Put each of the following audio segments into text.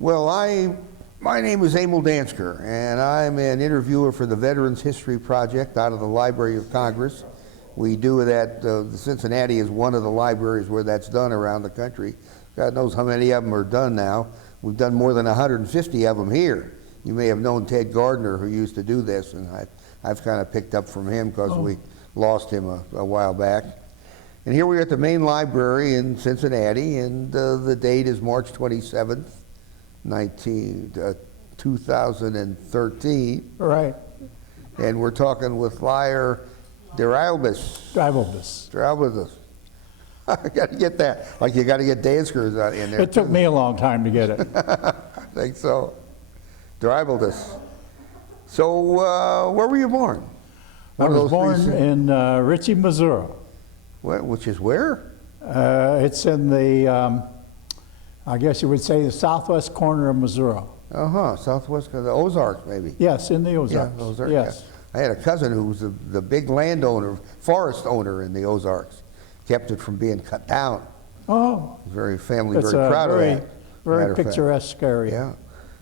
Well, my name is Emil Dansker, and I'm an interviewer for the Veterans History Project out of the Library of Congress. We do that, Cincinnati is one of the libraries where that's done around the country. God knows how many of them are done now. We've done more than 150 of them here. You may have known Ted Gardner, who used to do this, and I've kind of picked up from him because we lost him a while back. And here we are at the main library in Cincinnati, and the date is March 27th, 2013. Right. And we're talking with Lyle Dreibelbis. Dreibelbis. I got to get that. Like you got to get Danskers in there. It took me a long time to get it. I think so. Dreibelbis. So, where were you born? I was born in Ritchie, Missouri. Which is where? It's in the, I guess you would say, the southwest corner of Missouri. Southwest, the Ozarks, maybe. Yes, in the Ozarks. Yeah, Ozarks. Yes. Yeah. I had a cousin who was the big landowner, forest owner in the Ozarks. Kept it from being cut down. Oh. Very family, very proud of that. Very picturesque area. Yeah.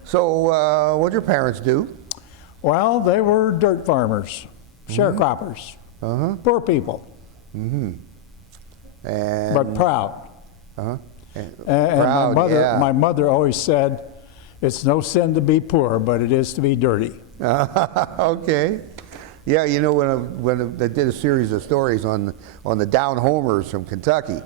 So, what'd your parents do? Well, they were dirt farmers, sharecroppers, poor people. But proud. And proud, my mother always said, it's no sin to be poor, but it is to be dirty. Okay. Yeah, you know, when they did a series of stories on the down homers from Kentucky,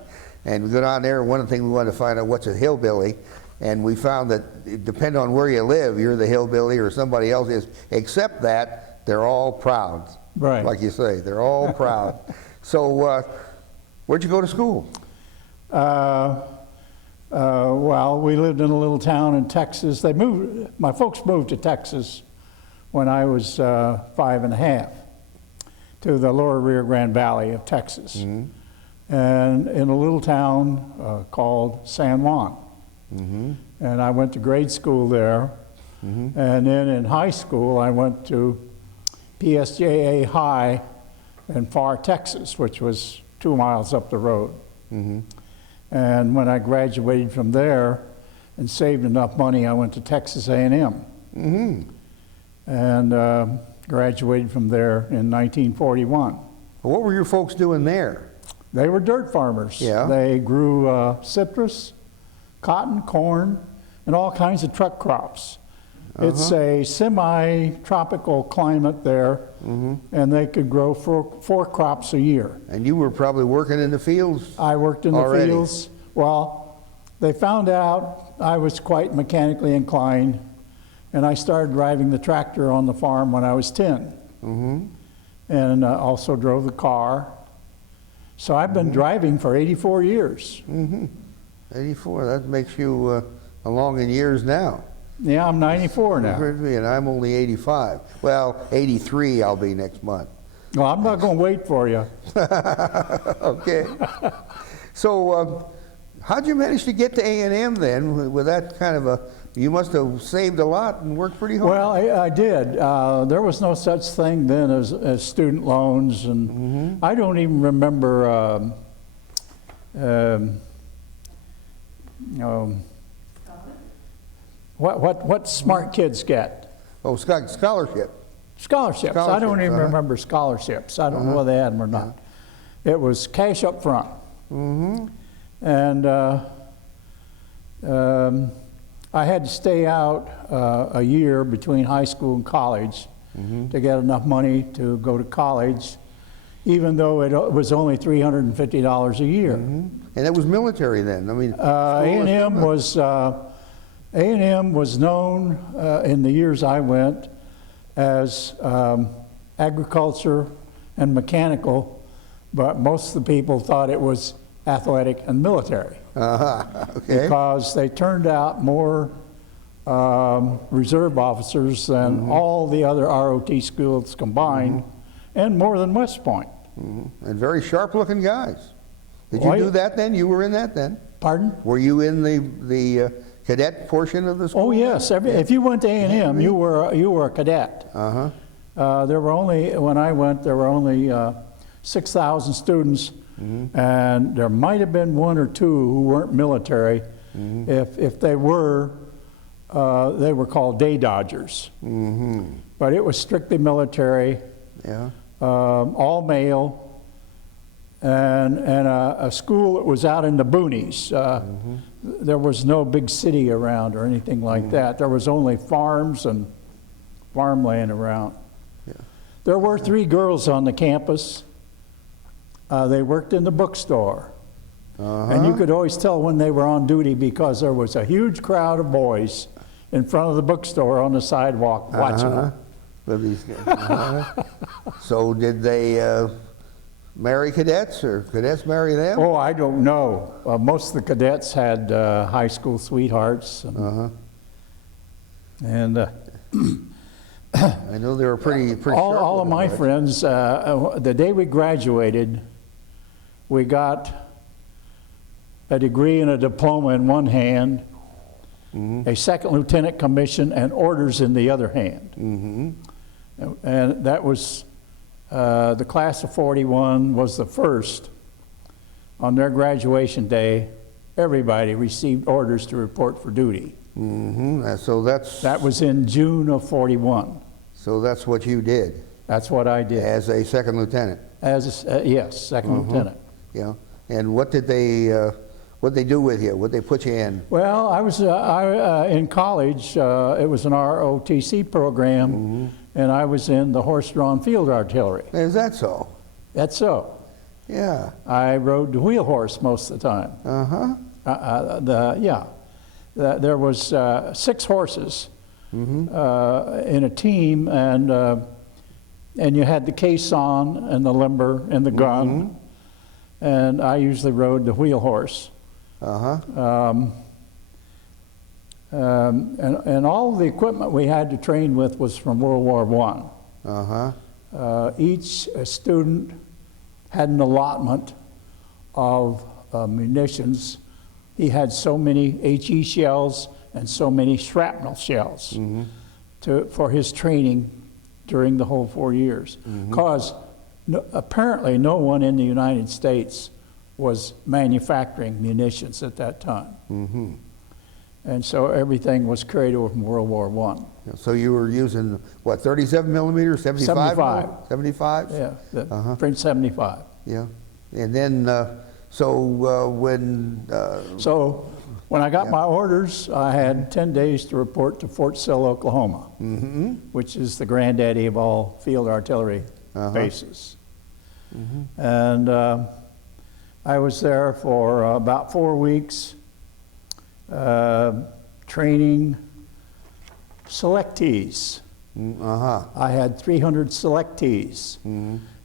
and we go down there, and one of the things we wanted to find out what's a hillbilly, and we found that depending on where you live, you're the hillbilly or somebody else is, except that they're all proud. Right. Like you say, they're all proud. So, where'd you go to school? Well, we lived in a little town in Texas. My folks moved to Texas when I was 5 and a half, to the lower Rio Grande Valley of Texas. And in a little town called San Juan. And I went to grade school there. And then in high school, I went to PSJA High in Pharr, Texas, which was 2 miles up the road. And when I graduated from there and saved enough money, I went to Texas A&M. And graduated from there in 1941. What were your folks doing there? They were dirt farmers. Yeah. They grew citrus, cotton, corn, and all kinds of truck crops. It's a semi-tropical climate there, and they could grow four crops a year. And you were probably working in the fields I worked in already. the fields. Well, they found out I was quite mechanically inclined, and I started driving the tractor on the farm when I was 10. And also drove the car. So I've been driving for 84 years. 84, that makes you along in years now. Yeah, I'm 94 now. And I'm only 85. Well, 83 I'll be next month. Well, I'm not going to wait for you. Okay. So how'd you manage to get to A&M then with that kind of you must have saved a lot and worked pretty hard. Well, I did. There was no such thing then as student loans, and I don't even remember what smart kids get. Oh, scholarship. Scholarships. I don't even remember scholarships. I don't know whether they had them or not. It was cash up front. And I had to stay out a year between high school and college to get enough money to go to college, even though it was only $350 a year. And it was military then. I mean, A&M was known in the years I went as agriculture and mechanical, but most of the people thought it was athletic and military. Okay. Because they turned out more reserve officers than all the other ROT schools combined, and more than West Point. And very sharp-looking guys. Did you do that then? You were in that then? Pardon? Were you in the cadet portion of the school? Oh yes. If you went to A&M, you were a cadet. There were only, when I went, there were only 6,000 students, and there might have been one or two who weren't military. If they were, They were called day dodgers. But it was strictly military, Yeah. all male, and a school that was out in the boonies. There was no big city around or anything like that. There was only farms and farmland around. Yeah. There were 3 girls on the campus. They worked in the bookstore. And you could always tell when they were on duty because there was a huge crowd of boys in front of the bookstore on the sidewalk watching them. So did they marry cadets, or cadets marry them? Oh, I don't know. Most of the cadets had high school sweethearts. And I know they were pretty all of my sharp-witted, friends, the day we graduated, we got a degree and a diploma in one hand, a second lieutenant commission, and orders in the other hand. And that was, the class of 41 was the first. On their graduation day, everybody received orders to report for duty. So That was in June of 41. So that's what you did That's what I did. as a second lieutenant. Yes, second lieutenant. Yeah. And what did they do with you? What they put you in? Well, I was in college. It was an ROTC program, and I was in the horse-drawn field artillery. Is that so? That's so. Yeah. I rode the wheel horse most of the time. There was 6 horses in a team, and you had the caisson and the limber and the gun, and I usually rode the wheel horse. And all the equipment we had to train with was from World War I. Each student had an allotment of munitions. He had so many HE shells and so many shrapnel shells for his training during the whole 4 years. Because apparently no one in the United States was manufacturing munitions at that time. And so everything was carried over from World War I. So you were using, what, 37 millimeters, 75? 75? Yeah, French 75. Yeah. And then, so when I got my orders, I had 10 days to report to Fort Sill, Oklahoma, which is the granddaddy of all field artillery bases. And I was there for about 4 weeks, training selectees. I had 300 selectees.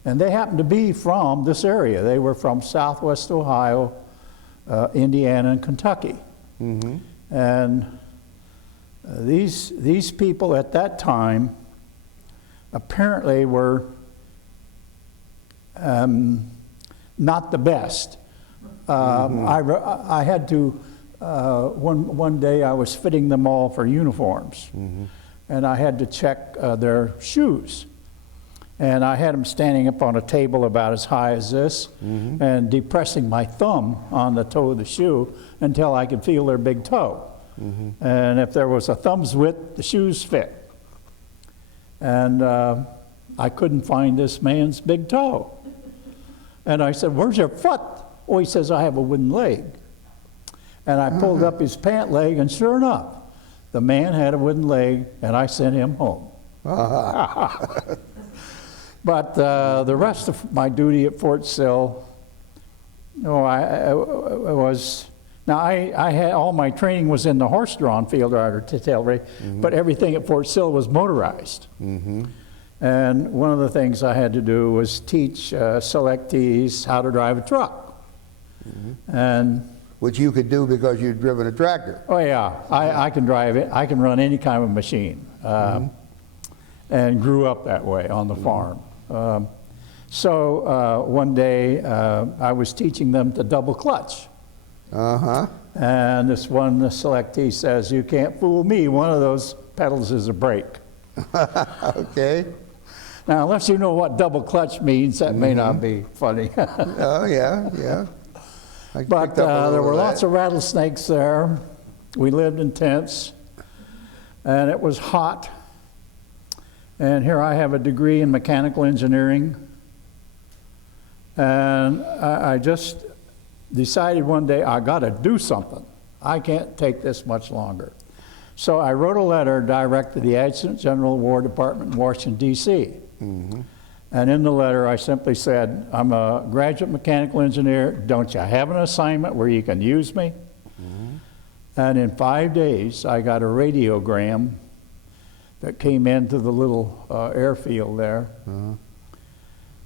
And they happened to be from this area. They were from Southwest Ohio, Indiana, and Kentucky. And these people at that time apparently were not the best. I had to, one day I was fitting them all for uniforms, and I had to check their shoes. And I had them standing up on a table about as high as this, and depressing my thumb on the toe of the shoe until I could feel their big toe. And if there was a thumb's width, the shoes fit. And I couldn't find this man's big toe. And I said, "Where's your foot?" Oh, he says, "I have a wooden leg." And I pulled up his pant leg, and sure enough, the man had a wooden leg, and I sent him home. But the rest of my duty at Fort Sill, I had all my training was in the horse-drawn field artillery, but everything at Fort Sill was motorized. And one of the things I had to do was teach selectees how to drive a truck. And which you could do because you'd driven a tractor. oh yeah, I can drive it. I can run any kind of machine, and grew up that way on the farm. So one day I was teaching them to double clutch. And this one selectee says, "You can't fool me. One of those pedals is a brake." Okay. Now, unless you know what double clutch means, that may not be funny. Oh, yeah. But there were lots of rattlesnakes there. We lived in tents. and it was hot. And here I have a degree in mechanical engineering. And I just decided one day, I got to do something. I can't take this much longer. So I wrote a letter direct to the Adjutant General War Department in Washington, D.C. Mm-hmm. And in the letter, I simply said, I'm a graduate mechanical engineer. Don't you have an assignment where you can use me? Mm-hmm. And in 5 days, I got a radiogram that came into the little airfield there. Uh-huh.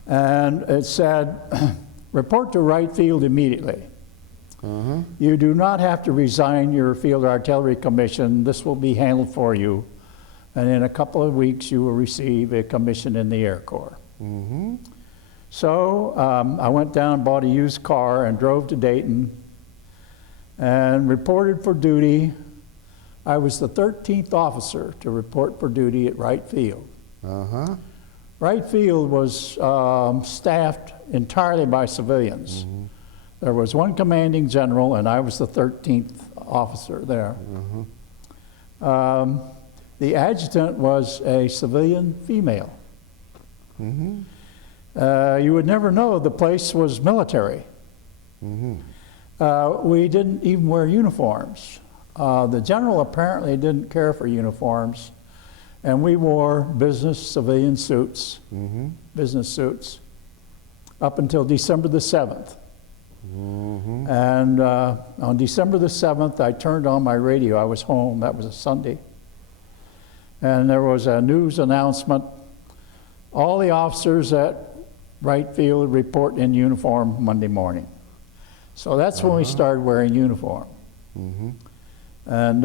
And it said, report to Wright Field immediately. Uh-huh. You do not have to resign your field artillery commission. This will be handled for you. And in a couple of weeks, you will receive a commission in the Air Corps. Mm-hmm. So I went down and bought a used car and drove to Dayton and reported for duty. I was the 13th officer to report for duty at Wright Field. Uh-huh. Wright Field was staffed entirely by civilians. Mm-hmm. There was one commanding general, and I was the 13th officer there. Mm-hmm. The adjutant was a civilian female. Mm-hmm. You would never know the place was military. Mm-hmm. We didn't even wear uniforms. The general apparently didn't care for uniforms, and we wore business civilian suits, Mm-hmm. business suits, up until December the 7th. Mm-hmm. And on December the 7th, I turned on my radio. I was home. That was a Sunday. And there was a news announcement. All the officers at Wright Field report in uniform Monday morning. So that's when we started wearing uniform. Mm-hmm. And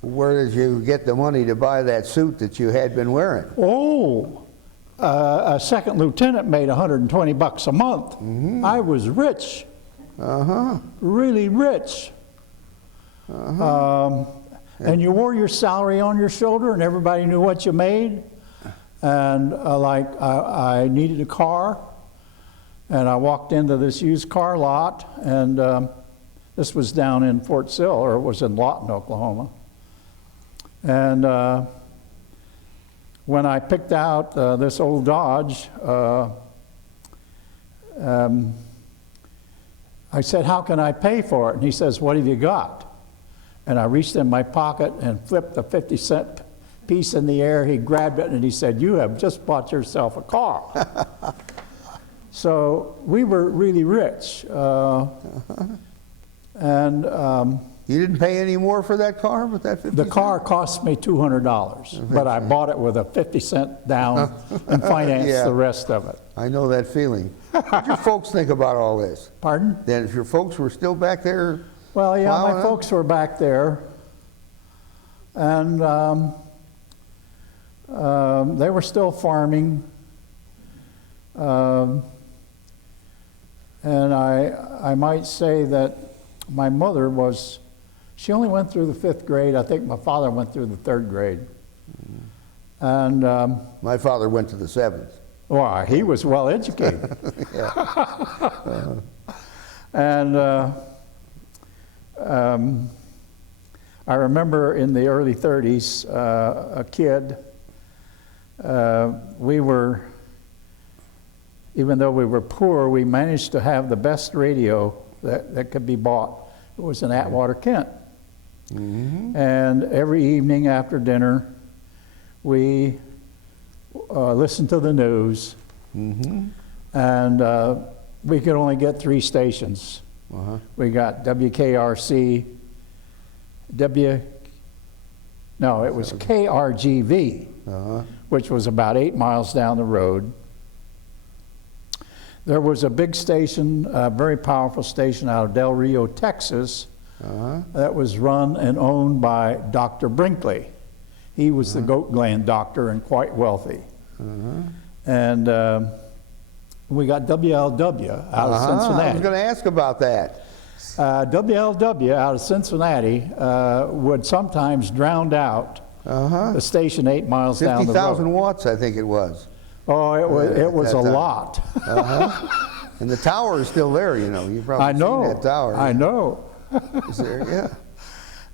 Where did you get the money to buy that suit that you had been wearing? a second lieutenant made $120 a month. Mm-hmm. I was rich, Uh-huh. really rich. Uh-huh. And you wore your salary on your shoulder, and everybody knew what you made. And I needed a car, and I walked into this used car lot, and this was down in Fort Sill, or it was in Lawton, Oklahoma. And when I picked out this old Dodge, I said, how can I pay for it? And he says, what have you got? And I reached in my pocket and flipped a 50-cent piece in the air. He grabbed it and he said, you have just bought yourself a car. So we were really rich. And You didn't pay any more for that car with that 50 the car cost me $200, but I bought it with a 50-cent down and financed Yeah. the rest of it. I know that feeling. What did your folks think about all this? Pardon? Then if your folks were still back there? Well, yeah, plowing my up? folks were back there, and they were still farming. And I might say that my mother she only went through the 5th grade. I think my father went through the 3rd grade. And, My father went to the 7th. well, he was well educated. And I remember in the early 30s, a kid, even though we were poor, we managed to have the best radio that could be bought. It was an Atwater Kent. Mm-hmm. And every evening after dinner, we listened to the news. Mm-hmm. And we could only get 3 stations. Uh-huh. We got WKRC, it was KRGV, Uh-huh. which was about 8 miles down the road. There was a big station, a very powerful station out of Del Rio, Texas, Uh-huh. that was run and owned by Dr. Brinkley. He was the goat gland doctor and quite wealthy. Uh-huh. And we got WLW out of Cincinnati. I was going to ask about that. WLW out of Cincinnati would sometimes drown out Uh-huh. the station 8 miles down the road. 50,000 watts, I think it was. Oh, it was that a time. lot. Uh-huh. And the tower is still there, you know. You've probably I know. seen that tower. I know. Is there? Yeah.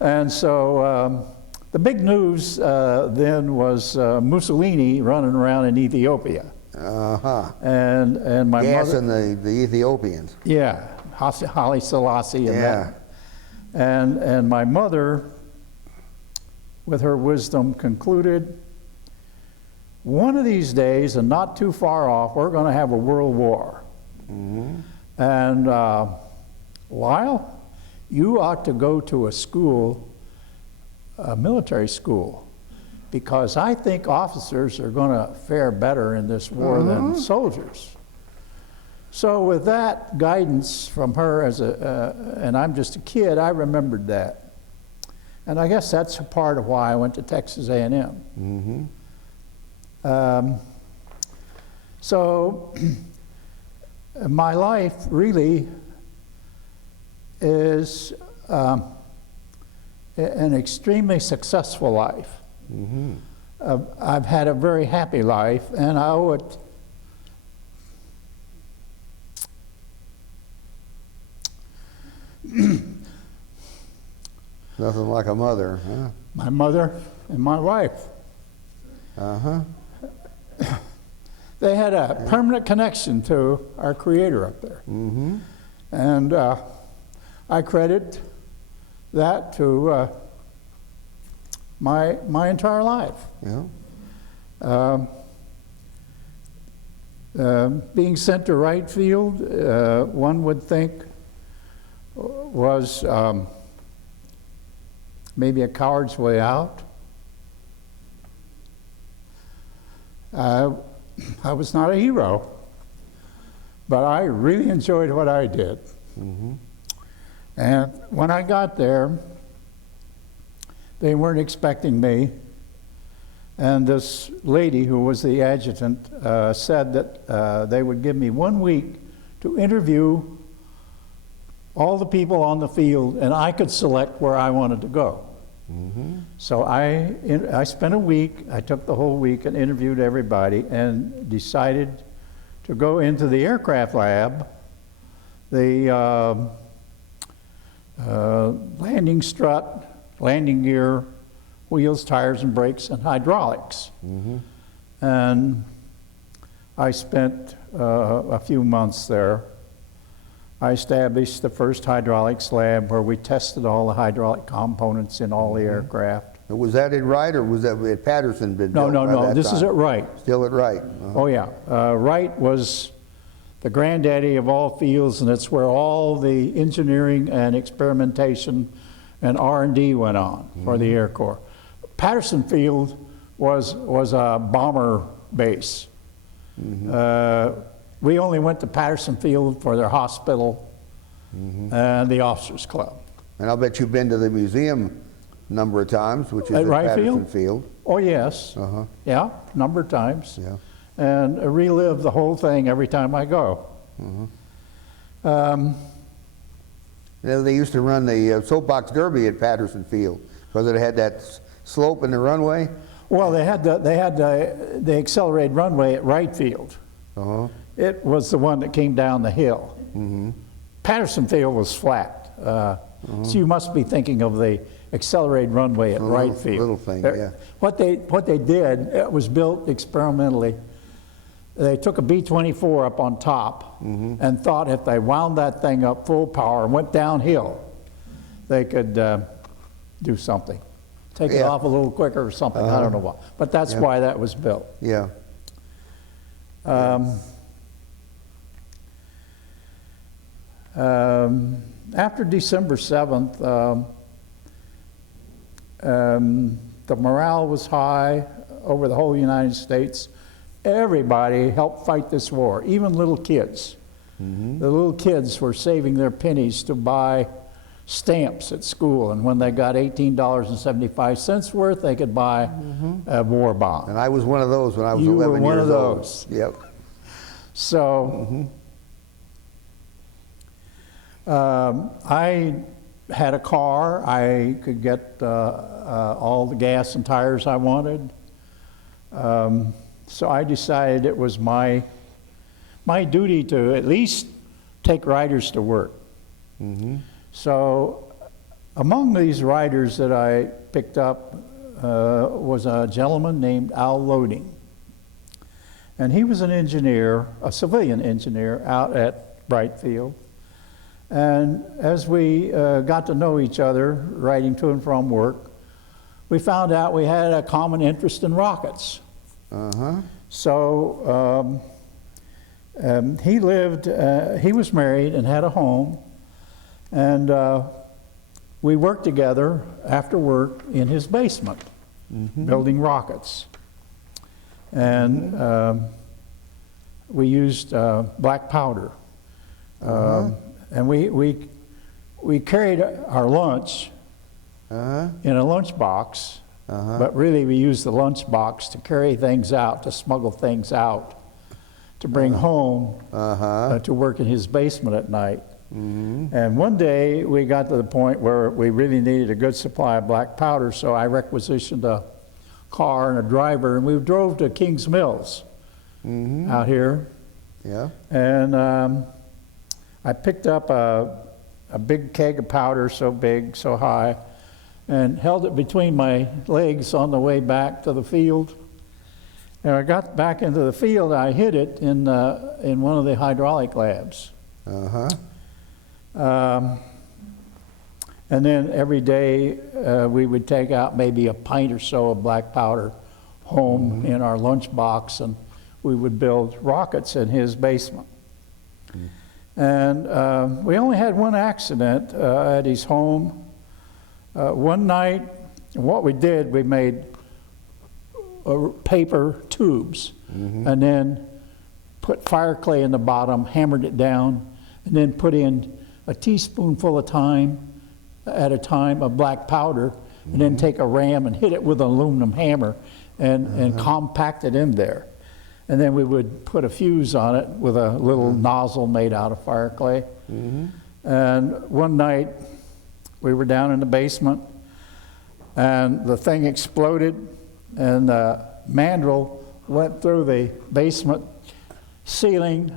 And so the big news then was Mussolini running around in Ethiopia. Uh-huh. And my mother... and the Ethiopians. Yeah, Haile Selassie and Yeah. that. And my mother, with her wisdom, concluded, one of these days, and not too far off, we're going to have a world war. Mm-hmm. And Lyle, you ought to go to a school, a military school, because I think officers are going to fare better in this war than soldiers. So with that guidance from her, and I'm just a kid, I remembered that. And I guess that's a part of why I went to Texas A&M. Mm-hmm. So my life really is an extremely successful life. Mm-hmm. I've had a very happy life, and I owe it Nothing like a mother, huh? my mother and my wife. Uh-huh. They had a permanent connection to our Creator up there. Mm-hmm. And I credit that to my entire life. Yeah. Being sent to Wright Field, one would think was maybe a coward's way out. I was not a hero, but I really enjoyed what I did. Mm-hmm. And when I got there, they weren't expecting me. And this lady who was the adjutant said that they would give me 1 week to interview all the people on the field, and I could select where I wanted to go. Mm-hmm. So I spent a week, I took the whole week and interviewed everybody and decided to go into the aircraft lab, the landing strut, landing gear, wheels, tires, and brakes, and hydraulics. Mm-hmm. And I spent a few months there. I established the first hydraulics lab where we tested all the hydraulic components in all the aircraft. Was that at Wright, or was that at Patterson? Been No, built no, by no, that this is time? at Wright. Still at Wright. Uh-huh. Oh yeah, Wright was the granddaddy of all fields, and it's where all the engineering and experimentation and R&D went on for the Air Corps. Patterson Field was a bomber base. We only went to Patterson Field for their hospital and the officers club. And I'll bet you've been to the museum a number of times, which is At at Wright Patterson Field? Field. Oh yes, Uh-huh. yeah, a number of times. Yeah. And I relive the whole thing every time I go. You know, they used to run the soapbox derby at Patterson Field because it had that slope in the runway. Well, they had the accelerated runway at Wright Field. Uh-huh. It was the one that came down the hill. Mm-hmm. Patterson Field was flat. So you must be thinking of the accelerated runway at Wright Field. Little thing, There- yeah. What they did, it was built experimentally. They took a B-24 up on top and thought if they wound that thing up full power and went downhill, they could do something. Take it Yeah. off a little quicker or something, I don't know what. But that's why that was built. Yeah. After December 7th, the morale was high over the whole United States. Everybody helped fight this war, even little kids. The little kids were saving their pennies to buy stamps at school, and when they got $18.75 worth, they could buy a war bond. And I was one of those when I was You were 11 one years of old. those. Yep. So I had a car. I could get all the gas and tires I wanted. So I decided it was my duty to at least take riders to work. So Among these writers that I picked up was a gentleman named Logan. And he was an engineer, a civilian engineer, out at Wright Field. And as we got to know each other, riding to and from work, we found out we had a common interest in rockets. So he was married and had a home, and we worked together after work in his basement, building rockets. And we used black powder. And we carried our lunch in a lunch box, but really we used the lunch box to carry things out, to smuggle things out, to bring home to work in his basement at night. And one day we got to the point where we really needed a good supply of black powder, so I requisitioned a car and a driver, and we drove to King's Mills out here. And I picked up a big keg of powder, so big, so high, and held it between my legs on the way back to the field. And I got back into the field, I hid it in one of the hydraulic labs. And then every day we would take out maybe a pint or so of black powder home in our lunch box, and we would build rockets in his basement. And we only had one accident at his home. One night, what we did, we made paper tubes and then put fire clay in the bottom, hammered it down, and then put in a teaspoonful at a time of black powder, and then take a ram and hit it with an aluminum hammer and compact it in there. And then we would put a fuse on it with a little nozzle made out of fire clay. And one night we were down in the basement, and the thing exploded, and the mandrel went through the basement ceiling,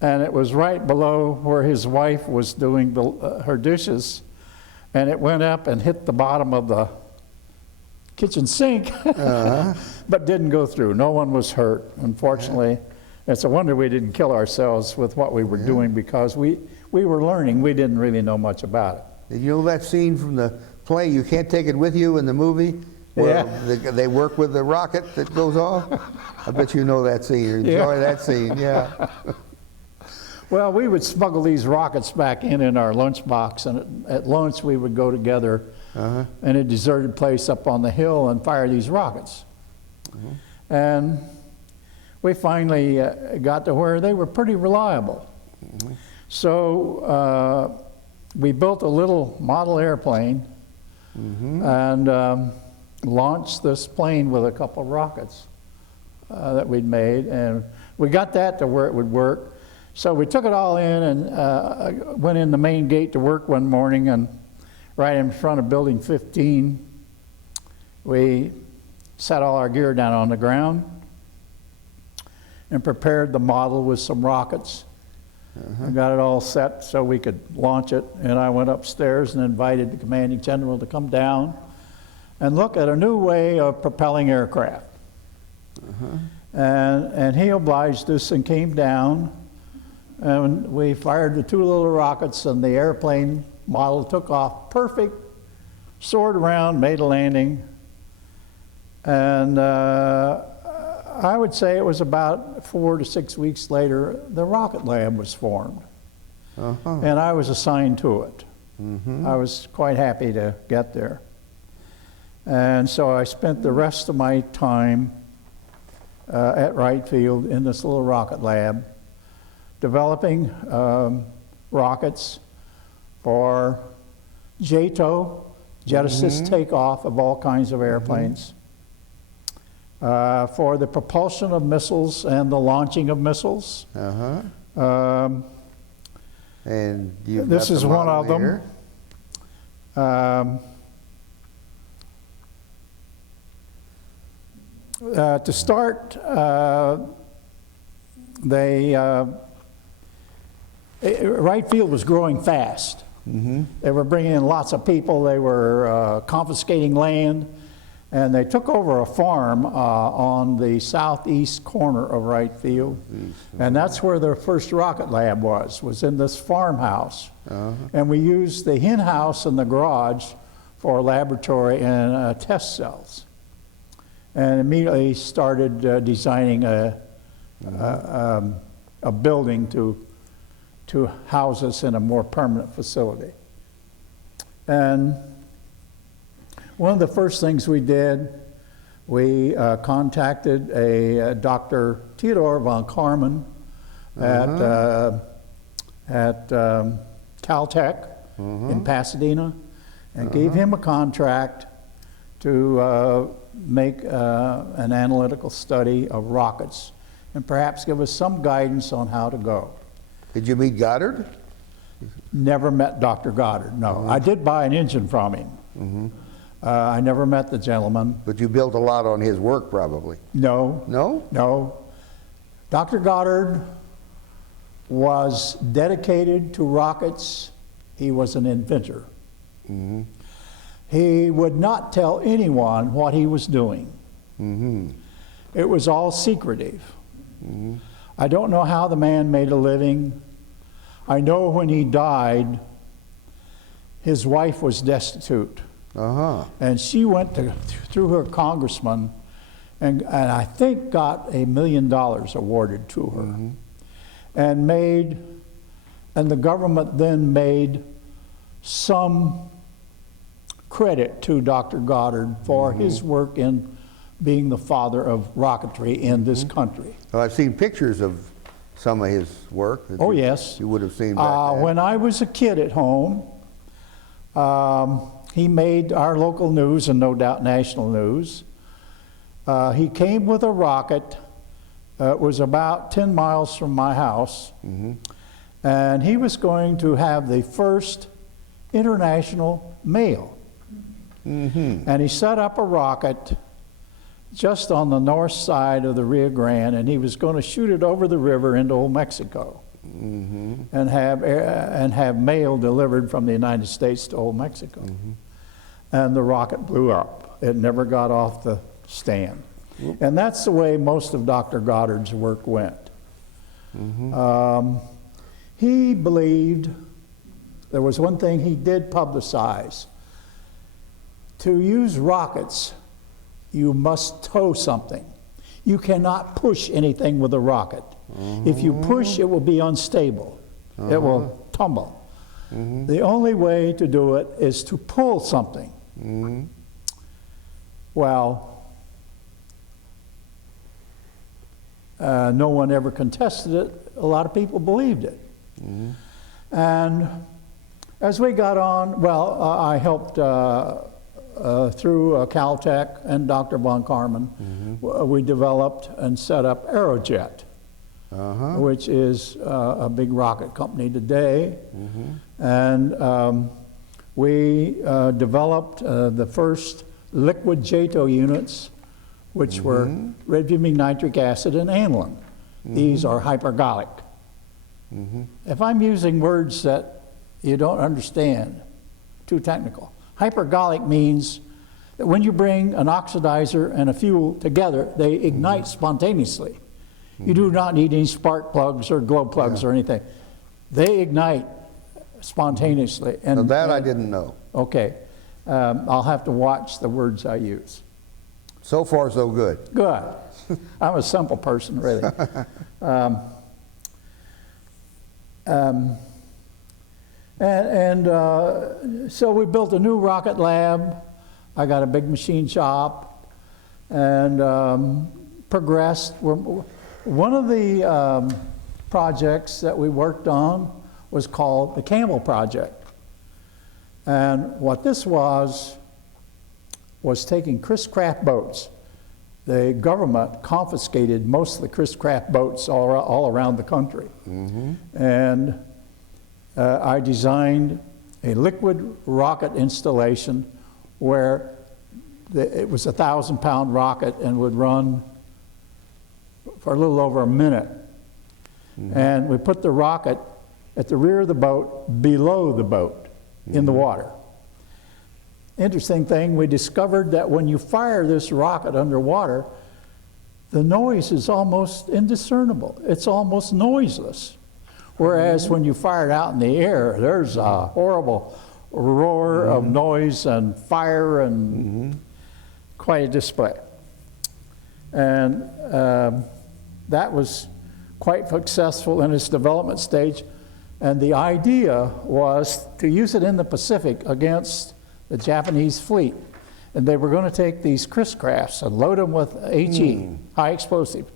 and it was right below where his wife was doing her dishes, and it went up and hit the bottom of the kitchen sink, but didn't go through. No one was hurt, unfortunately. It's a wonder we didn't kill ourselves with what we were doing, because we were learning. We didn't really know much about it. Did you know that scene from the play, You Can't Take It With You, in the movie? Where they work with the rocket that goes off? I bet you know that scene. You enjoy that scene, Well, we would smuggle these rockets back in our lunchbox, and at lunch we would go together in a deserted place up on the hill and fire these rockets. And we finally got to where they were pretty reliable. So we built a little model airplane and launched this plane with a couple of rockets that we'd made, and we got that to where it would work. So we took it all in and went in the main gate to work one morning, and right in front of building 15, we set all our gear down on the ground and prepared the model with some rockets. I got it all set so we could launch it, and I went upstairs and invited the commanding general to come down and look at a new way of propelling aircraft. And he obliged us and came down, and we fired the two little rockets, and the airplane model took off perfect, soared around, made a landing, and I would say it was about 4 to 6 weeks later, the rocket lab was formed, and I was assigned to it. I was quite happy to get there. And so I spent the rest of my time at Wright Field in this little rocket lab, developing rockets for JATO, jet assist takeoff of all kinds of airplanes, for the propulsion of missiles and the launching of missiles. And this is one of them. To start, Wright Field was growing fast. They were bringing in lots of people. They were confiscating land. And they took over a farm on the southeast corner of Wright Field. And that's where their first rocket lab was in this farmhouse. And we used the hen house and the garage for a laboratory and test cells. And immediately started designing a building to house us in a more permanent facility. And one of the first things we did, we contacted a Dr. Theodore von Karman at Caltech in Pasadena, and gave him a contract to make an analytical study of rockets and perhaps give us some guidance on how to go. Did you meet Goddard? Never met Dr. Goddard, no. I did buy an engine from him. I never met the gentleman. But you built a lot on his work, probably. No. No? No. Dr. Goddard was dedicated to rockets. He was an inventor. He would not tell anyone what he was doing. It was all secretive. I don't know how the man made a living. I know when he died, his wife was destitute. And she went through her congressman and I think got $1 million awarded to her. And the government then made some credit to Dr. Goddard for his work in being the father of rocketry in this country. Well, I've seen pictures of some of his work. Oh, yes. You would have seen back then. When I was a kid at home, he made our local news and no doubt national news. He came with a rocket. It was about 10 miles from my house. And he was going to have the first international mail. And he set up a rocket just on the north side of the Rio Grande, and he was going to shoot it over the river into Old Mexico. And have mail delivered from the United States to Old Mexico. And the rocket blew up. It never got off the stand. And that's the way most of Dr. Goddard's work went. He believed, there was one thing he did publicize. To use rockets, you must tow something. You cannot push anything with a rocket. If you push, it will be unstable. It will tumble. The only way to do it is to pull something. Well, no one ever contested it. A lot of people believed it. And as we got on, well, I helped through Caltech and Dr. von Karman, we developed and set up Aerojet, which is a big rocket company today. And we developed the first liquid JATO units, which were red fuming nitric acid and aniline. These are hypergolic. If I'm using words that you don't understand, too technical. Hypergolic means that when you bring an oxidizer and a fuel together, they ignite spontaneously. You do not need any spark plugs or glow plugs or anything. They ignite spontaneously. Now that I didn't know. Okay. I'll have to watch the words I use. So far, so good. Good. I'm a simple person, really. So we built a new rocket lab. I got a big machine shop and progressed. One of the projects that we worked on was called the Camel Project. And what this was taking Chris-Craft boats. The government confiscated most of the Chris-Craft boats all around the country. And I designed a liquid rocket installation where it was a 1,000-pound rocket and would run for a little over a minute. And we put the rocket at the rear of the boat, below the boat. in the water. Interesting thing, we discovered that when you fire this rocket underwater, the noise is almost indiscernible. It's almost noiseless. Whereas when you fire it out in the air, there's a horrible roar of noise and fire and quite a display. And that was quite successful in its development stage. And the idea was to use it in the Pacific against the Japanese fleet. And they were going to take these Chris crafts and load them with HE, high explosive,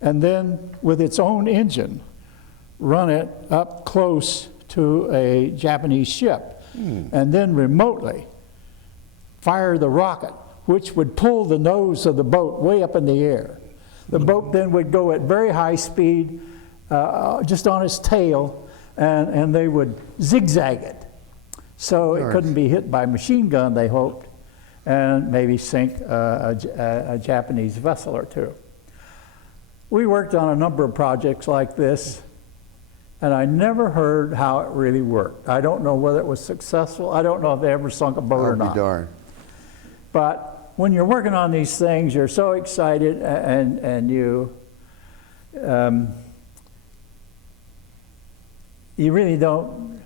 and then with its own engine, run it up close to a Japanese ship, and then remotely fire the rocket, which would pull the nose of the boat way up in the air. The boat then would go at very high speed, just on its tail, and they would zigzag it. So it couldn't be hit by machine gun, they hoped, and maybe sink a Japanese vessel or two. We worked on a number of projects like this, and I never heard how it really worked. I don't know whether it was successful. I don't know if they ever sunk a boat or not. I'll be darned. But when you're working on these things, you're so excited, and you really don't,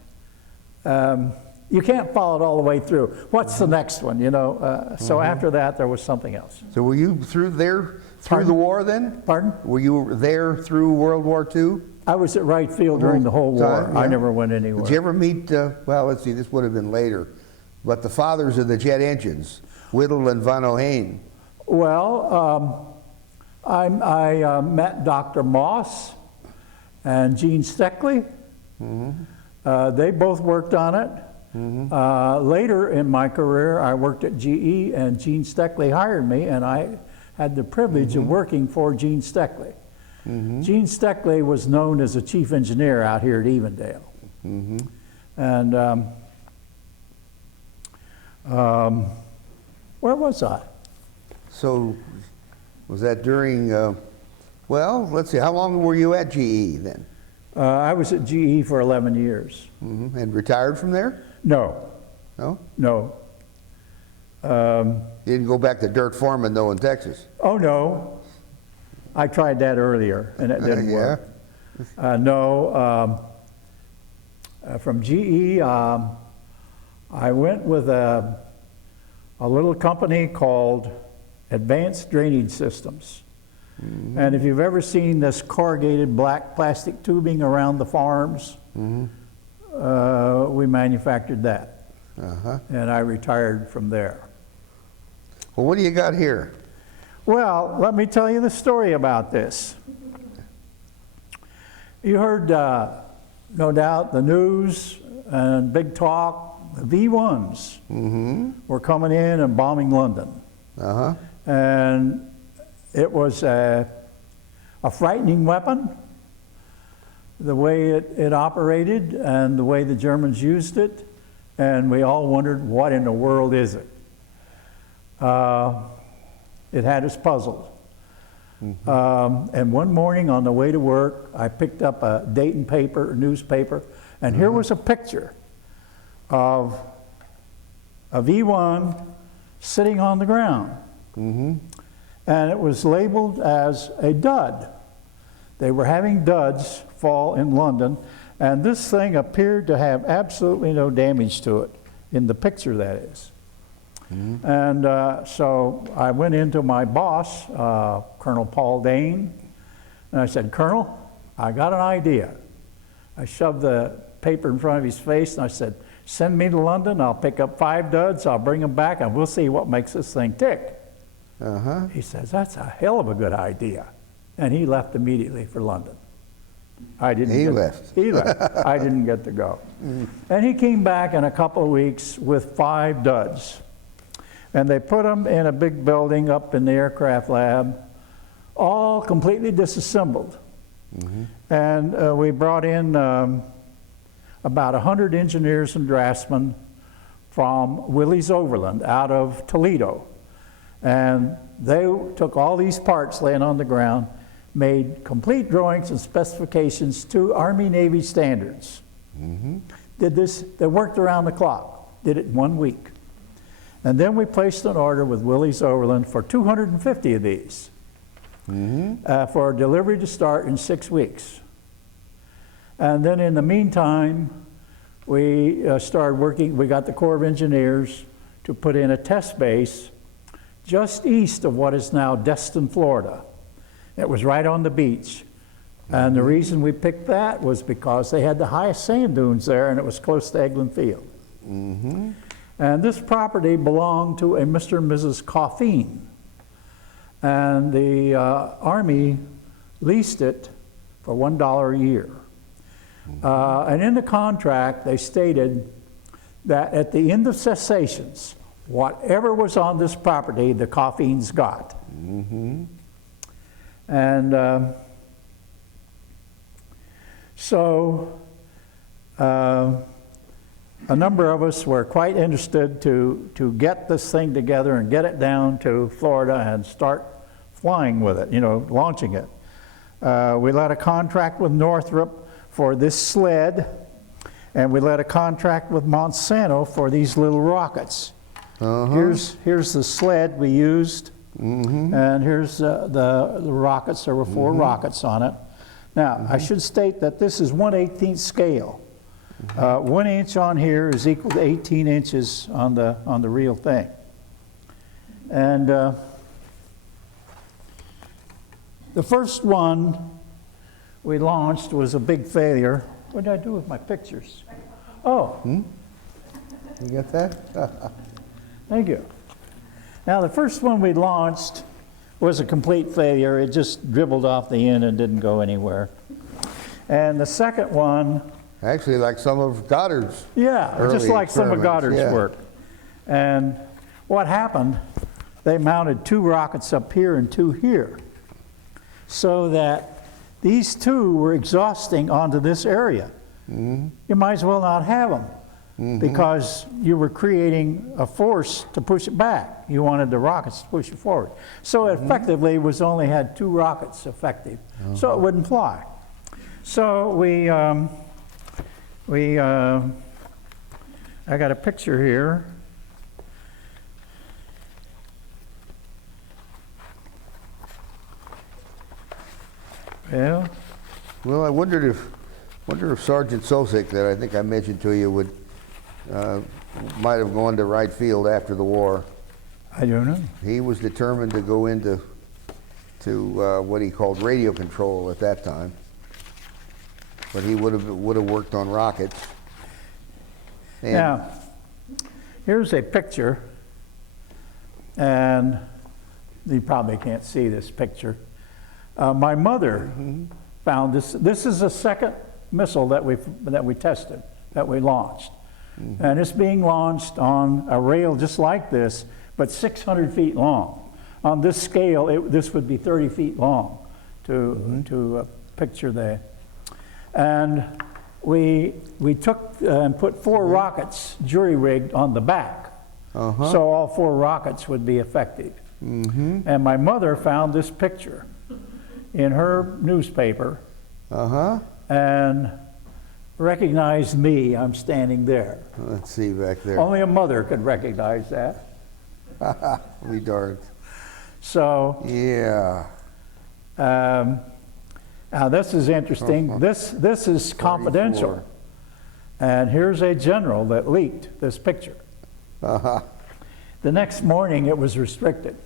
you can't follow it all the way through. What's the next one, you know? So after that, there was something else. So were you through the war then? Pardon? Were you there through World War II? I was at Wright Field during the whole war. Time, yeah. I never went anywhere. Did you ever meet, well, let's see, this would have been later, but the fathers of the jet engines, Whittle and Von O'Hain? Well, I met Dr. Moss and Gene Steckley. They both worked on it. Later in my career, I worked at GE, and Gene Steckley hired me, and I had the privilege of working for Gene Steckley. Gene Steckley was known as a chief engineer out here at Evendale. And where was I? So was that during, well, let's see, how long were you at GE then? I was at GE for 11 years. And retired from there? No, No? no. You didn't go back to dirt foreman though in Texas? Oh, no. I tried that earlier, and it didn't work. No, from GE, I went with a little company called Advanced Drainage Systems. And if you've ever seen this corrugated black plastic tubing around the farms, we manufactured that. And I retired from there. Well, what do you got here? Well, let me tell you the story about this. You heard, no doubt, the news and big talk. The V-1s were coming in and bombing London. And it was a frightening weapon, the way it operated and the way the Germans used it. And we all wondered, what in the world is it? It had us puzzled. And one morning on the way to work, I picked up a Dayton paper, newspaper, and here was a picture of a V1 sitting on the ground. And it was labeled as a dud. They were having duds fall in London, and this thing appeared to have absolutely no damage to it, in the picture that is. And so I went into my boss, Colonel Paul Dane, and I said, Colonel, I got an idea. I shoved the paper in front of his face, and I said, send me to London, I'll pick up 5 duds, I'll bring them back, and we'll see what makes this thing tick. He says, that's a hell of a good idea. And he left immediately for London. I didn't He left. He left. I didn't get to go. And he came back in a couple of weeks with 5 duds. And they put them in a big building up in the aircraft lab, all completely disassembled. And we brought in about 100 engineers and draftsmen from Willys Overland out of Toledo. And they took all these parts laying on the ground, made complete drawings and specifications to Army-Navy standards, did this, they worked around the clock, did it in 1 week. And then we placed an order with Willys Overland for 250 of these for delivery to start in 6 weeks. And then in the meantime, we started working, we got the Corps of Engineers to put in a test base just east of what is now Destin, Florida. It was right on the beach. And the reason we picked that was because they had the highest sand dunes there and it was close to Eglin Field. And this property belonged to a Mr. and Mrs. Coffeen. And the Army leased it for $1 a year. And in the contract, they stated that at the end of cessations, whatever was on this property, the Coffeens got. And so a number of us were quite interested to get this thing together and get it down to Florida and start flying with it, you know, launching it. We let a contract with Northrop for this sled, and we let a contract with Monsanto for these little rockets. Here's the sled we used, and here's the rockets. There were 4 rockets on it. Now, I should state that this is 1/18 scale. 1 inch on here is equal to 18 inches on the real thing. And the first one we launched was a big failure. What did I do with my pictures? Oh. You got that? Thank you. Now, the first one we launched was a complete failure. It just dribbled off the end and didn't go anywhere. And the second one... Actually, like some of Goddard's. Yeah, just like some of Goddard's work. And what happened, they mounted 2 rockets up here and 2 here, so that these 2 were exhausting onto this area. You might as well not have them, because you were creating a force to push it back. You wanted the rockets to push it forward. So effectively, it was only had 2 rockets effective, so it wouldn't fly. So I got a picture here. Well, I wonder if Sergeant Sosek, that I think I mentioned to you, would might have gone to Wright Field after the war. I don't know. He was determined to go into what he called radio control at that time, but he would have worked on rockets. And now, here's a picture, and you probably can't see this picture. My mother found this. This is the second missile that we tested, that we launched. And it's being launched on a rail just like this, but 600 feet long. On this scale, this would be 30 feet long to picture there. And we took and put 4 rockets jury-rigged on the back, so all 4 rockets would be effective. And my mother found this picture in her newspaper and recognized me. I'm standing there. Let's see back there. Only a mother could recognize that. We darned. So yeah. Now this is interesting. This is confidential. And here's a general that leaked this picture. The next morning it was restricted.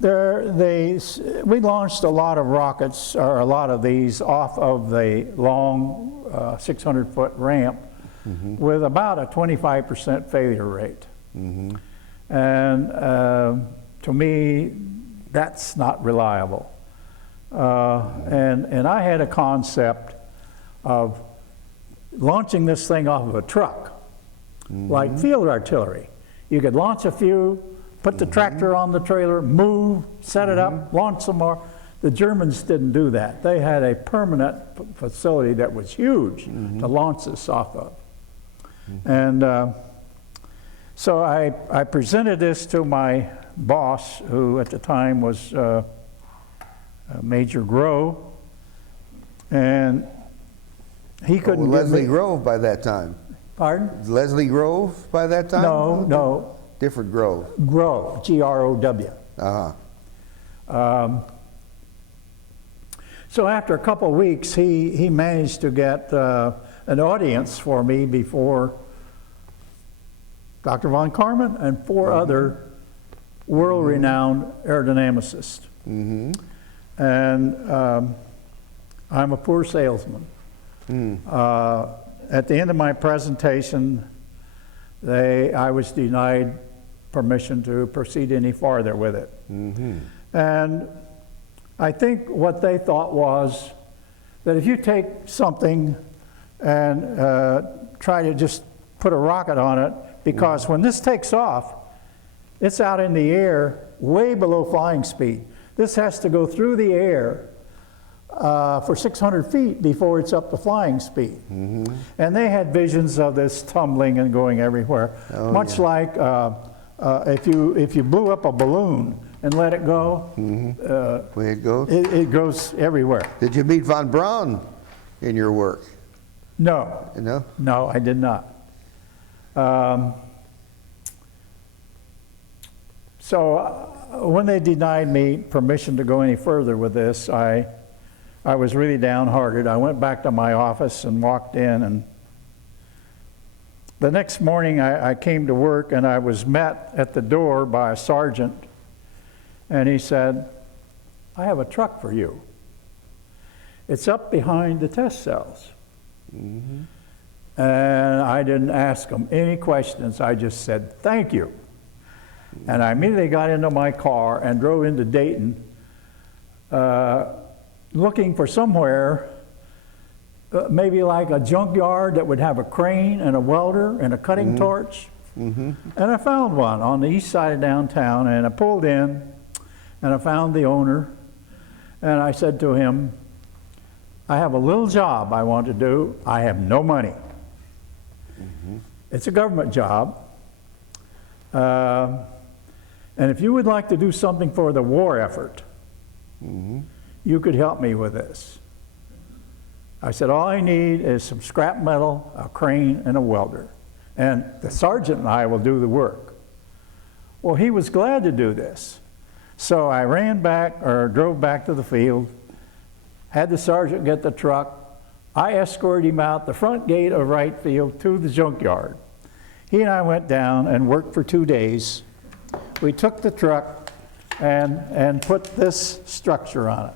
We launched a lot of rockets, or a lot of these, off of the long 600-foot ramp with about a 25% failure rate. And to me, that's not reliable. And I had a concept of launching this thing off of a truck, like field artillery. You could launch a few, put the tractor on the trailer, move, set it up, launch some more. The Germans didn't do that. They had a permanent facility that was huge to launch this off of. And so I presented this to my boss, who at the time was Major Grow, And he couldn't give Leslie me... Grove by that time. Pardon? Leslie Grove by that time? No. Different Grove. Grow, G-R-O-W. Uh-huh. So after a couple of weeks, he managed to get an audience for me before Dr. von Karman and 4 other world-renowned aerodynamicists. Mm-hmm. And I'm a poor salesman. At the end of my presentation, I was denied permission to proceed any farther with it. Mm-hmm. And I think what they thought was that if you take something and try to just put a rocket on it, because when this takes off, it's out in the air way below flying speed. This has to go through the air for 600 feet before it's up to flying speed. Mm-hmm. And they had visions of this tumbling and going everywhere. Much like if you blew up a balloon and let it go, Where it goes? it goes everywhere. Did you meet von Braun in your work? No. No? No, I did not. So when they denied me permission to go any further with this, I was really downhearted. I went back to my office and walked in, and the next morning I came to work, and I was met at the door by a sergeant, and he said, "I have a truck for you. It's up behind the test cells." Mm-hmm. And I didn't ask him any questions. I just said, "Thank you." And I immediately got into my car and drove into Dayton, looking for somewhere, maybe like a junkyard that would have a crane and a welder and a cutting torch. Mm-hmm. And I found one on the east side of downtown, and I pulled in, and I found the owner, and I said to him, "I have a little job I want to do. I have no money." Mm-hmm. It's a government job. And if you would like to do something for the war effort, you could help me with this. I said, all I need is some scrap metal, a crane, and a welder. And the sergeant and I will do the work. Well, he was glad to do this. So I drove back to the field, had the sergeant get the truck. I escorted him out the front gate of Wright Field to the junkyard. He and I went down and worked for 2 days. We took the truck and put this structure on it.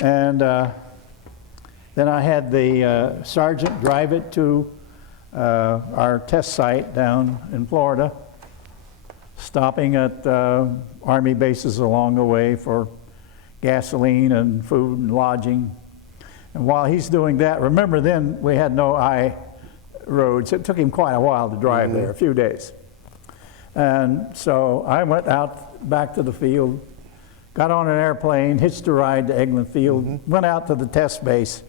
And then I had the sergeant drive it to our test site down in Florida, stopping at Army bases along the way for gasoline and food and lodging. And while he's doing that, remember then we had no roads. It took him quite a while to drive there, a few days. And so I went out back to the field, got on an airplane, hitched a ride to Eglin Field, went out to the test base,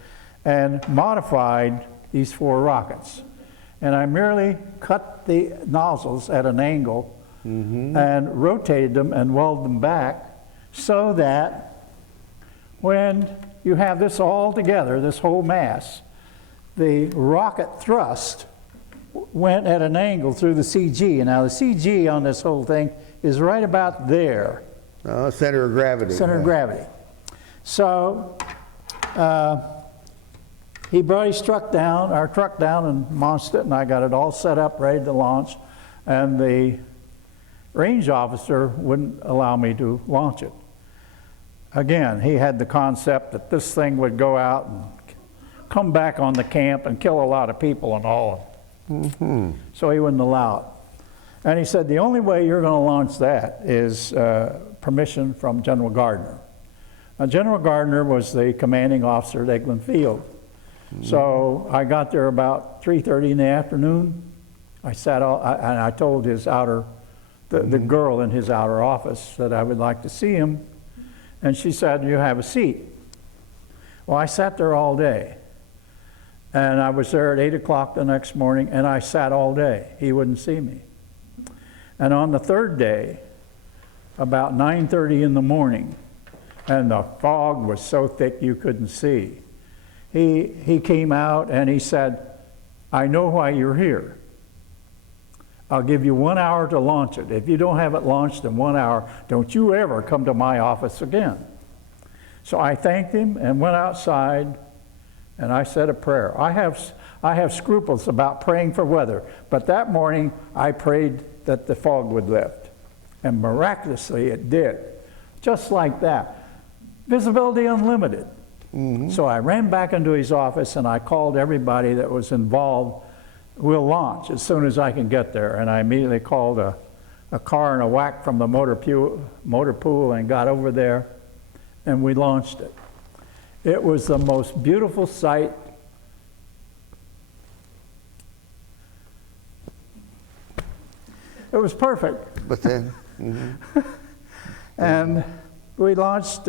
and modified these 4 rockets. And I merely cut the nozzles at an angle and rotated them and welded them back so that when you have this all together, this whole mass, the rocket thrust went at an angle through the CG. And now the CG on this whole thing is right about there. Center of gravity. Center of gravity. So he brought his truck down, and launched it, and I got it all set up, ready to launch. And the range officer wouldn't allow me to launch it. Again, he had the concept that this thing would go out and come back on the camp and kill a lot of people and all. So he wouldn't allow it. And he said, the only way you're going to launch that is permission from General Gardner. Now, General Gardner was the commanding officer at Eglin Field. So I got there about 3:30 in the afternoon. I sat and I told his the girl in his outer office that I would like to see him. And she said, you have a seat. Well, I sat there all day. And I was there at 8 o'clock the next morning, and I sat all day. He wouldn't see me. And on the 3rd day, about 9:30 in the morning, and the fog was so thick you couldn't see. He came out and he said, "I know why you're here. I'll give you 1 hour to launch it. If you don't have it launched in 1 hour, don't you ever come to my office again." So I thanked him and went outside, and I said a prayer. I have scruples about praying for weather, but that morning I prayed that the fog would lift, and miraculously it did, just like that. Visibility unlimited. So I ran back into his office and I called everybody that was involved. "We'll launch as soon as I can get there." And I immediately called a car and a whack from the motor pool and got over there, and we launched it. It was the most beautiful sight. It was perfect. But then, And we launched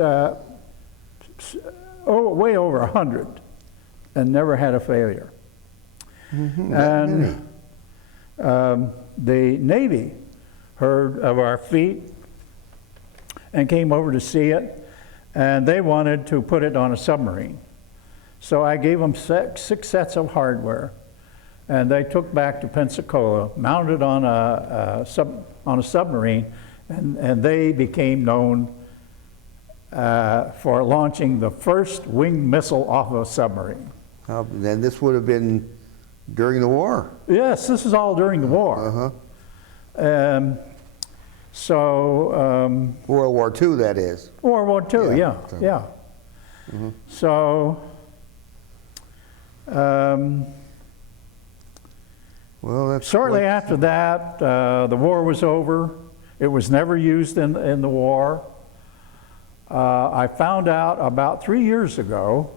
way over 100 and never had a failure. And the Navy heard of our feat and came over to see it, and they wanted to put it on a submarine. So I gave them six sets of hardware, and they took back to Pensacola, mounted on a submarine, and they became known for launching the first winged missile off of a submarine. then this would have been during the war. Yes, this is all during the war. World War II, that is. World War II, Yeah. yeah. So, Well, that's shortly quite- after that, the war was over. It was never used in the war. I found out about 3 years ago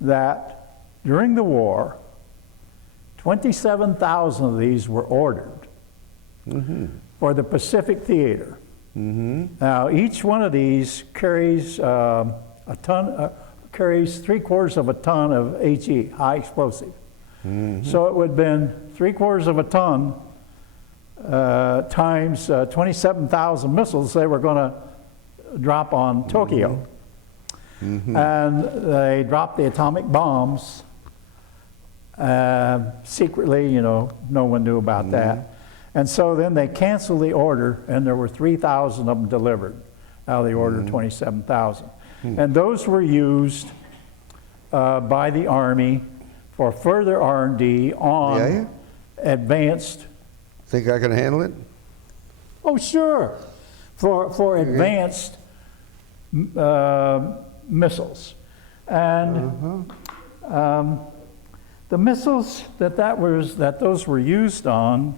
that during the war, 27,000 of these were ordered for the Pacific Theater. Now, each one of these carries carries 3/4 of a ton of HE, high explosive. So it would have been 3/4 of a ton times 27,000 missiles they were going to drop on Tokyo. And they dropped the atomic bombs secretly, you know, no one knew about that. And so then they canceled the order, and there were 3,000 of them delivered out of the order of 27,000. And those were used by the Army for further R&D on advanced. Think I can handle it? Oh, sure. For advanced missiles. And the missiles that those were used on.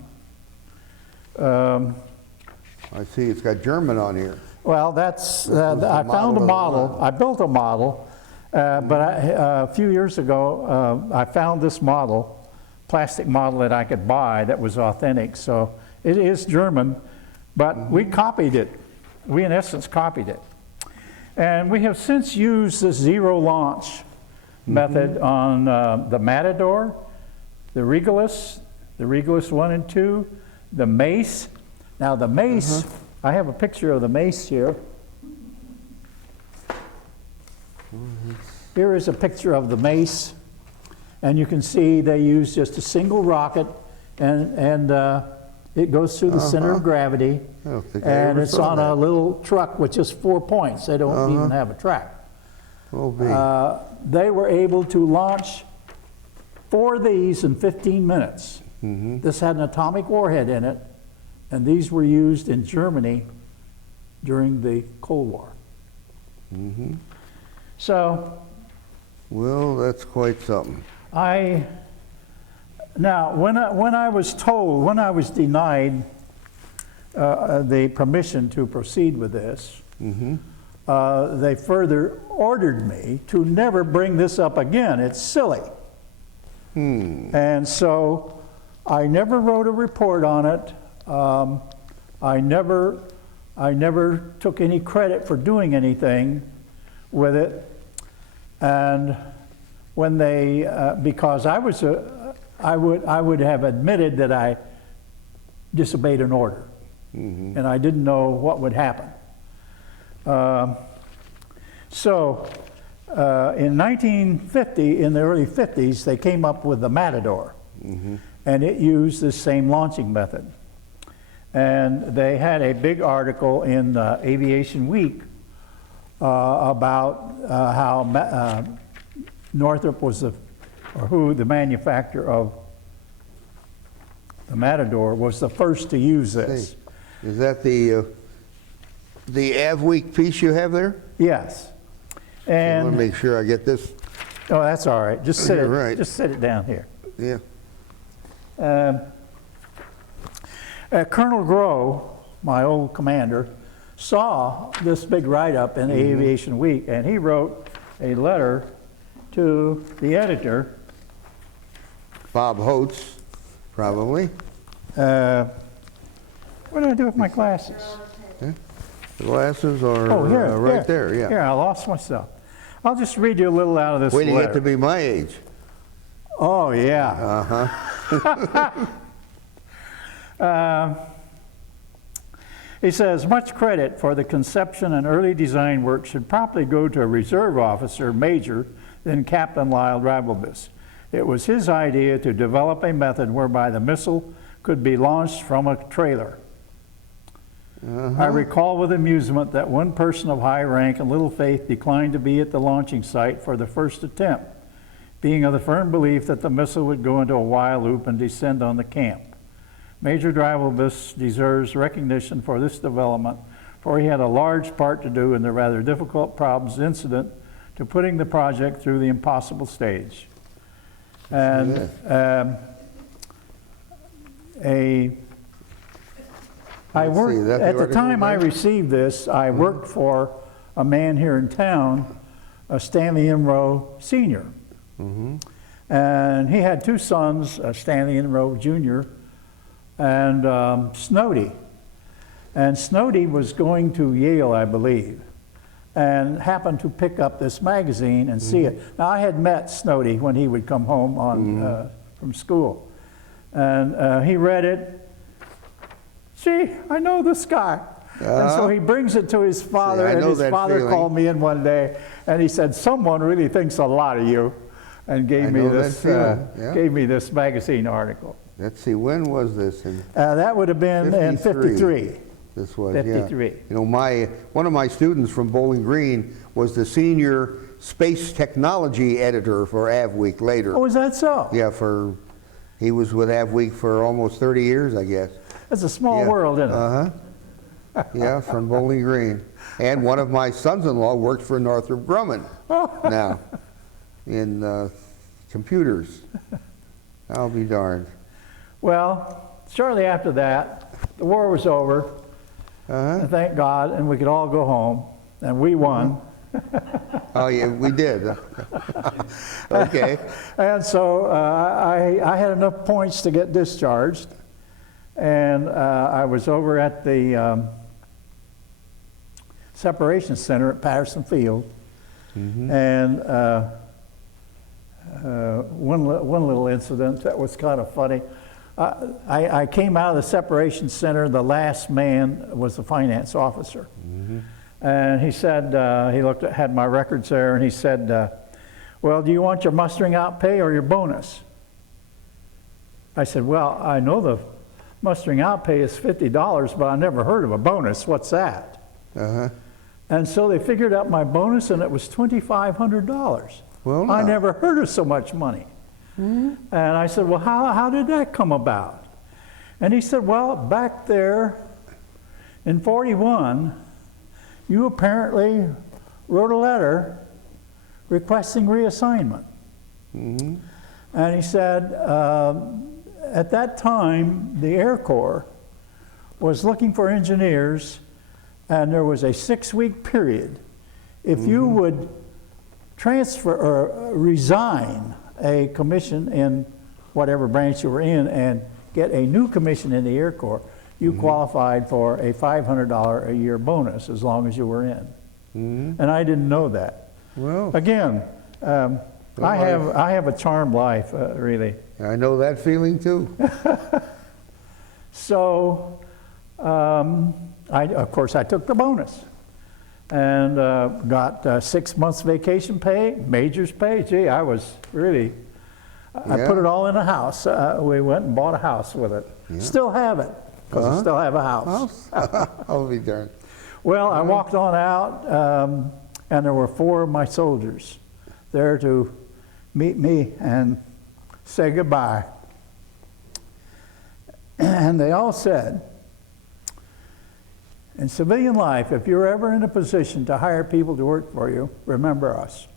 I see it's got German on here. Well, that's the I found a model of the model. one. I built a model, but a few years ago I found this model, plastic model that I could buy that was authentic. So it is German, but we copied it. We in essence copied it, and we have since used the zero launch method on the Matador, the Regulus 1 and 2, the Mace. Now the Mace, I have a picture of the Mace here. Here is a picture of the Mace, and you can see they use just a single rocket, and it goes through the center of gravity, I don't think I and ever it's saw on that. a little truck with just 4 points. They don't even have a track. Oh, B. They were able to launch 4 of these in 15 minutes. This had an atomic warhead in it, and these were used in Germany during the Cold War. So Well, that's quite something. now when I was denied the permission to proceed with this, they further ordered me to never bring this up again. It's silly. And so I never wrote a report on it. I never took any credit for doing anything with it. And when they, because I would have admitted that I disobeyed an order, and I didn't know what would happen. So in 1950, in the early 50s, they came up with the Matador, and it used this same launching method. And they had a big article in Aviation Week about how Northrop was the manufacturer of the Matador was the first to use this. Is that the Av Week piece you have there? Yes. I And want to make sure I get this. oh, that's all right. Just sit You're it. right. Just sit it down here. Yeah. Colonel Grow, my old commander, saw this big write-up in Aviation Week, and he wrote a letter to the editor. Bob Holtz, probably. What did I do with my glasses? The glasses are Oh, here, right there. Yeah. Here, I lost myself. I'll just read you a little out of this Way to letter. get to be my age. Oh, yeah. He says, much credit for the conception and early design work should properly go to a reserve officer, major, then Captain Lyle Dreibelbis. It was his idea to develop a method whereby the missile could be launched from a trailer. I recall with amusement that one person of high rank and little faith declined to be at the launching site for the first attempt, being of the firm belief that the missile would go into a Y loop and descend on the camp. Major Dreibelbis deserves recognition for this development, for he had a large part to do in the rather difficult problems incident to putting the project through the impossible stage. And I worked, at the time I received this, I worked for a man here in town, Stanley Imrow Sr. And he had two sons, Stanley Imrow Jr. and Snowdy. And Snowdy was going to Yale, I believe, and happened to pick up this magazine and see it. Now, I had met Snowdy when he would come home on, from school. And he read it. Gee, I know this guy. And so he brings it to his father, and his father called me in one day, and he said, someone really thinks a lot of you, and gave me this magazine article. Let's see, when was this? That would have been in 53. This was, 53. yeah. You know, one of my students from Bowling Green was the senior space technology editor for Av Week later. Oh, is that so? Yeah, he was with Av Week for almost 30 years, I guess. It's a small world, isn't it? Yeah, from Bowling Green. And one of my sons-in-law works for Northrop Grumman now in computers. I'll be darned. Well, shortly after that, the war was over, and thank God, and we could all go home, and we won. Oh, yeah, we did. Okay. And so I had enough points to get discharged, and I was over at the separation center at Patterson Field, and one little incident that was kind of funny. I came out of the separation center. The last man was the finance officer, and he said he had my records there, and he said, "Well, do you want your mustering out pay or your bonus?" I said, "Well, I know the mustering out pay is $50, but I never heard of a bonus. What's that?" And so they figured out my bonus, and it was $2,500. Well, I never heard of so much money. And I said, "Well, how did that come about?" And he said, "Well, back there in 41, you apparently wrote a letter requesting reassignment." And he said, at that time, the Air Corps was looking for engineers, and there was a 6-week period. If you would transfer or resign a commission in whatever branch you were in and get a new commission in the Air Corps, you qualified for a $500 a year bonus as long as you were in. And I didn't know that. Well, Again, I have a charmed life, really. I know that feeling too. So, of course, I took the bonus. and got 6 months vacation pay, major's pay. Gee, I was really, I put it all in a house. We went and bought a house with it. Yeah. Still have it, because I still have a house. I'll be darned. Well, I walked on out, and there were 4 of my soldiers there to meet me and say goodbye. And they all said, in civilian life, if you're ever in a position to hire people to work for you, remember us.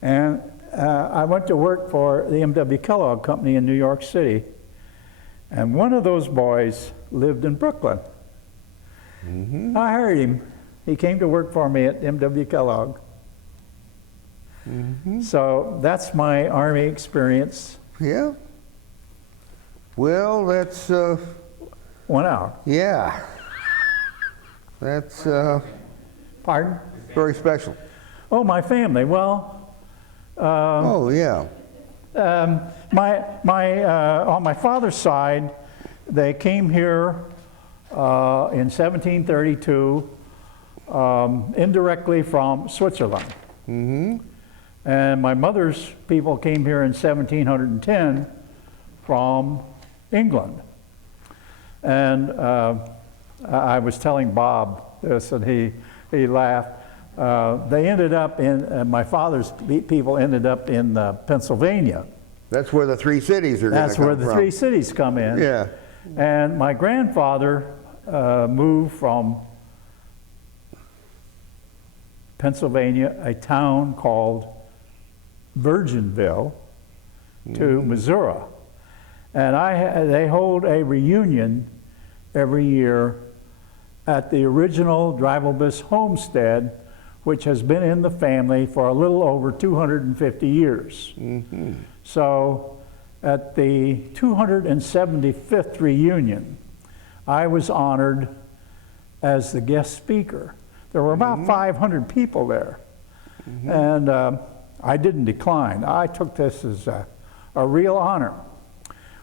And I went to work for the M.W. Kellogg Company in New York City, and one of those boys lived in Brooklyn. Mm-hmm. I hired him. He came to work for me at M.W. Kellogg. Mm-hmm. So that's my Army experience. Yeah. Well, that's 1 hour. Yeah. That's Pardon? very special. Oh, my family. Well. Oh yeah. On my father's side, they came here in 1732, indirectly from Switzerland. Mm-hmm. And my mother's people came here in 1710 from England. And I was telling Bob this, and he laughed. They ended up in, my father's people ended up in Pennsylvania. That's where the 3 cities are going to come from. That's where the 3 cities come in. Yeah. And my grandfather moved from Pennsylvania, a town called Virginville, to Missouri. And they hold a reunion every year at the original Dreibelbis homestead, which has been in the family for a little over 250 years. Mm-hmm. So at the 275th reunion, I was honored as the guest speaker. There were about 500 people there. Mm-hmm. And I didn't decline. I took this as a real honor.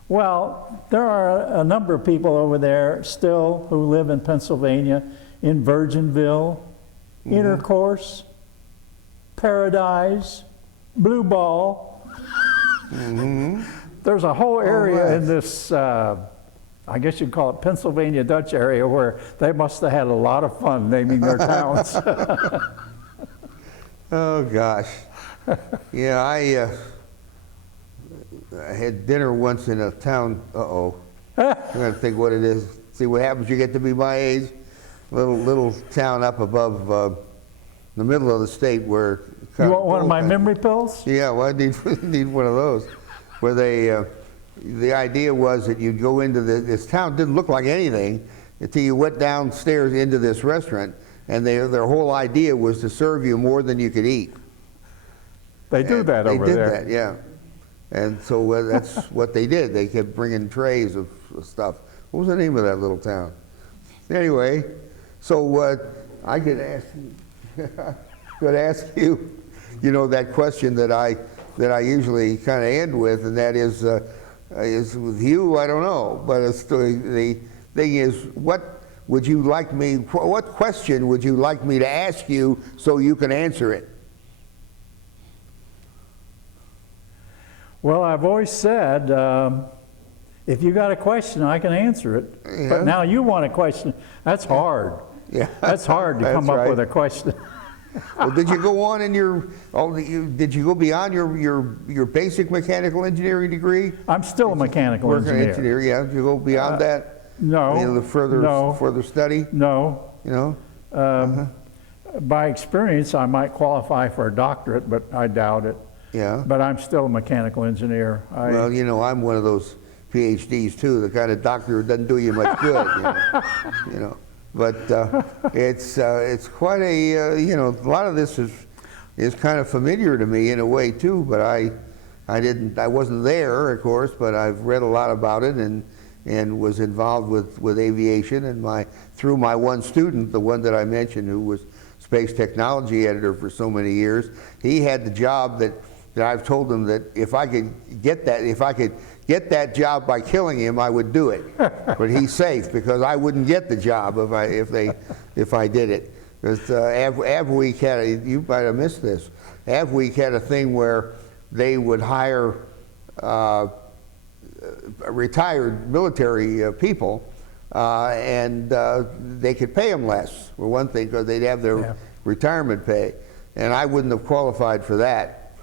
Well, there are a number of people over there still who live in Pennsylvania, in Virginville, Intercourse, Paradise, Blue Ball. Mm-hmm. There's a whole area in this, I guess you'd call it Pennsylvania Dutch area, where they must have had a lot of fun naming their towns. Oh gosh. Yeah, I had dinner once in a town, I'm going to think what it is, see what happens, you get to be my age. Little town up above the middle of the state where... You want one of my memory pills? Yeah, well I need one of those. Where they, the idea was that you'd go into this town, didn't look like anything until you went downstairs into this restaurant, and their whole idea was to serve you more than you could eat. They do that over there. They did that, yeah. And so that's what they did. They kept bringing trays of stuff. What was the name of that little town? Anyway, so I could ask you, you know, that question that I usually kind of end with, and that is with you, I don't know, but the thing is, what question would you like me to ask you so you can answer it? Well, I've always said, if you got a question, I can answer it. Yeah. But now you want a question. That's hard. Yeah. That's hard to come up with a question. Well, did you go on in did you go beyond your basic mechanical engineering degree? I'm still a mechanical engineer. Yeah. Did you go beyond that? No. Any of the further study? No. You know? By experience, I might qualify for a doctorate, but I doubt it. Yeah. But I'm still a mechanical engineer. Well, you know, I'm one of those PhDs too, the kind of doctor who doesn't do you much good, you know. But it's quite a, you know, a lot of this is kind of familiar to me in a way too, but I wasn't there, of course, but I've read a lot about it and was involved with aviation, and through my one student, the one that I mentioned who was space technology editor for so many years, he had the job that I've told him that if I could get that job by killing him, I would do it. But he's safe because I wouldn't get the job if if I did it. Because Week had, you might have missed this, Week had a thing where they would hire retired military people, and they could pay them less, for one thing, because they'd have their retirement pay. And I wouldn't have qualified for that.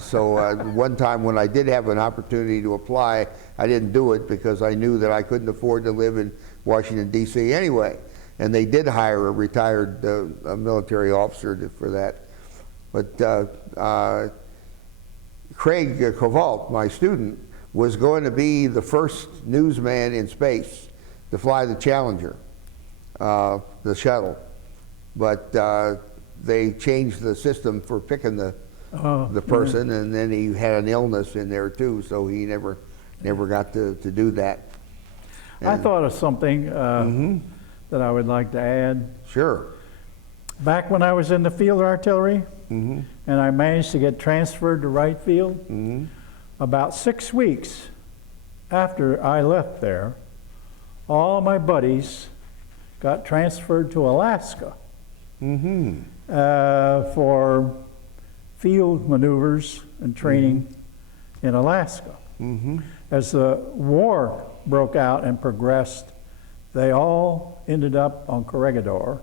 So one time when I did have an opportunity to apply, I didn't do it because I knew that I couldn't afford to live in Washington, D.C. anyway. And they did hire a retired military officer for that. But Craig Kovalt, my student, was going to be the first newsman in space to fly the Challenger, the shuttle. But they changed the system for picking the person, and then he had an illness in there too, so he never got to do that. And I thought of something that I would like to add. Sure. Back when I was in the field artillery, and I managed to get transferred to Wright Field, about 6 weeks after I left there, all my buddies got transferred to Alaska for field maneuvers and training in Alaska. As the war broke out and progressed, they all ended up on Corregidor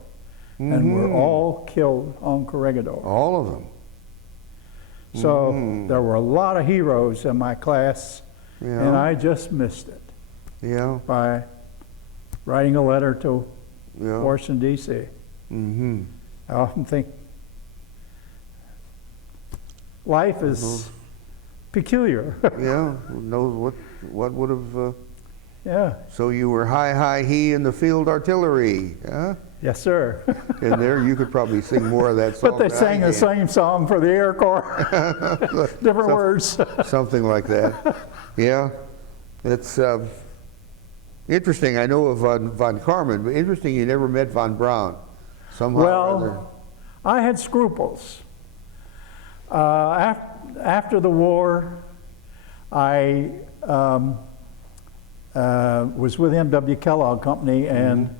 and were all killed on Corregidor. All of them. So there were a lot of heroes in my class, and I just missed it by writing a letter to Washington, D.C. I often think life is peculiar. Who knows what would have... Yeah. So you were he in the field artillery, huh? Yes, sir. And there you could probably sing more of that song. But they sang the same song for the Air Corps. Different words. Something like that. Yeah. It's interesting. I know of von Karman, but interesting you never met von Braun. Somehow or other. I had scruples. After the war, I was with M.W. Kellogg Company, and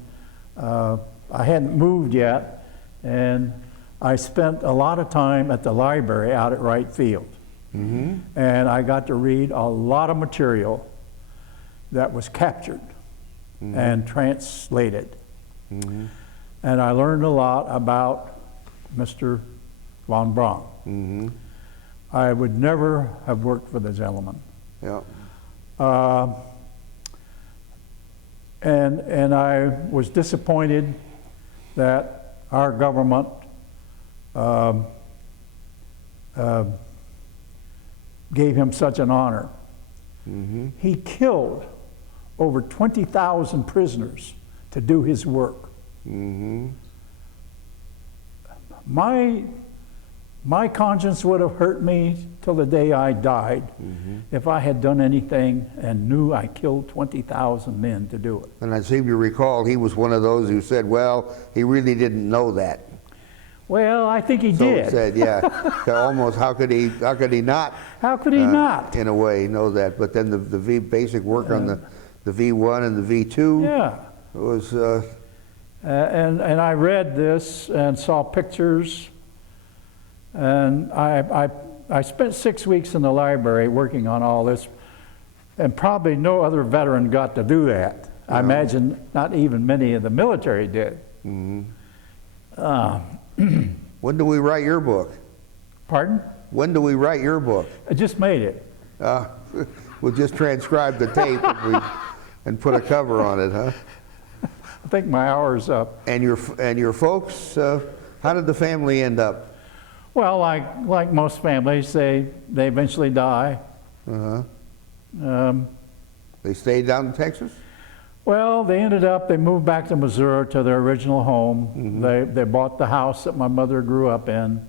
I hadn't moved yet, and I spent a lot of time at the library out at Wright Field. And I got to read a lot of material that was captured and translated. And I learned a lot about Mr. von Braun. I would never have worked for the gentleman. And I was disappointed that our government gave him such an honor. He killed over 20,000 prisoners to do his work. My conscience would have hurt me till the day I died if I had done anything and knew I killed 20,000 men to do it. And I seem to recall he was one of those who said, well, he really didn't know that. Well, I think he So did. he said, almost how could he not? How could he not? In a way, know that. But then the basic work on the V1 and the V2 was... and I read this and saw pictures, and I spent 6 weeks in the library working on all this, and probably no other veteran got to do that. I imagine not even many of the military did. When do we write your book? Pardon? When do we write your book? I just made it. We'll just transcribe the tape and put a cover on it, huh? I think my hour's up. And your folks, how did the family end up? Well, like most families, they eventually die. They stayed down in Texas? Well, they moved back to Missouri to their original home. They bought the house that my mother grew up in.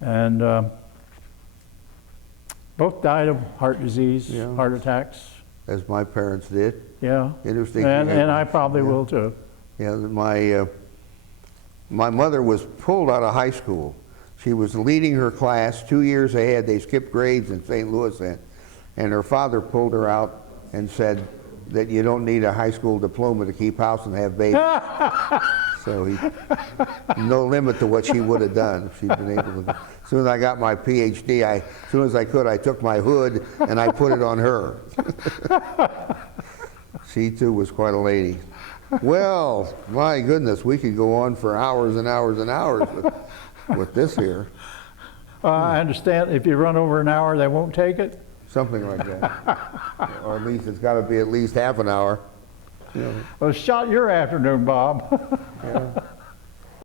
And both died of heart disease, heart attacks. As my parents did. Yeah. Interesting. And I probably will too. Yeah, my mother was pulled out of high school. She was leading her class 2 years ahead. They skipped grades in St. Louis, and her father pulled her out and said, that you don't need a high school diploma to keep house and have babies. So no limit to what she would have done if she'd been able to. As soon as I got my PhD, as soon as I could, I took my hood and I put it on her. She too was quite a lady. Well, my goodness, we could go on for hours and hours and hours with this here. I understand if you run over an hour, they won't take it? Something like that. Or at least it's got to be at least half an hour. You know. Well, shot your afternoon, Bob. Yeah.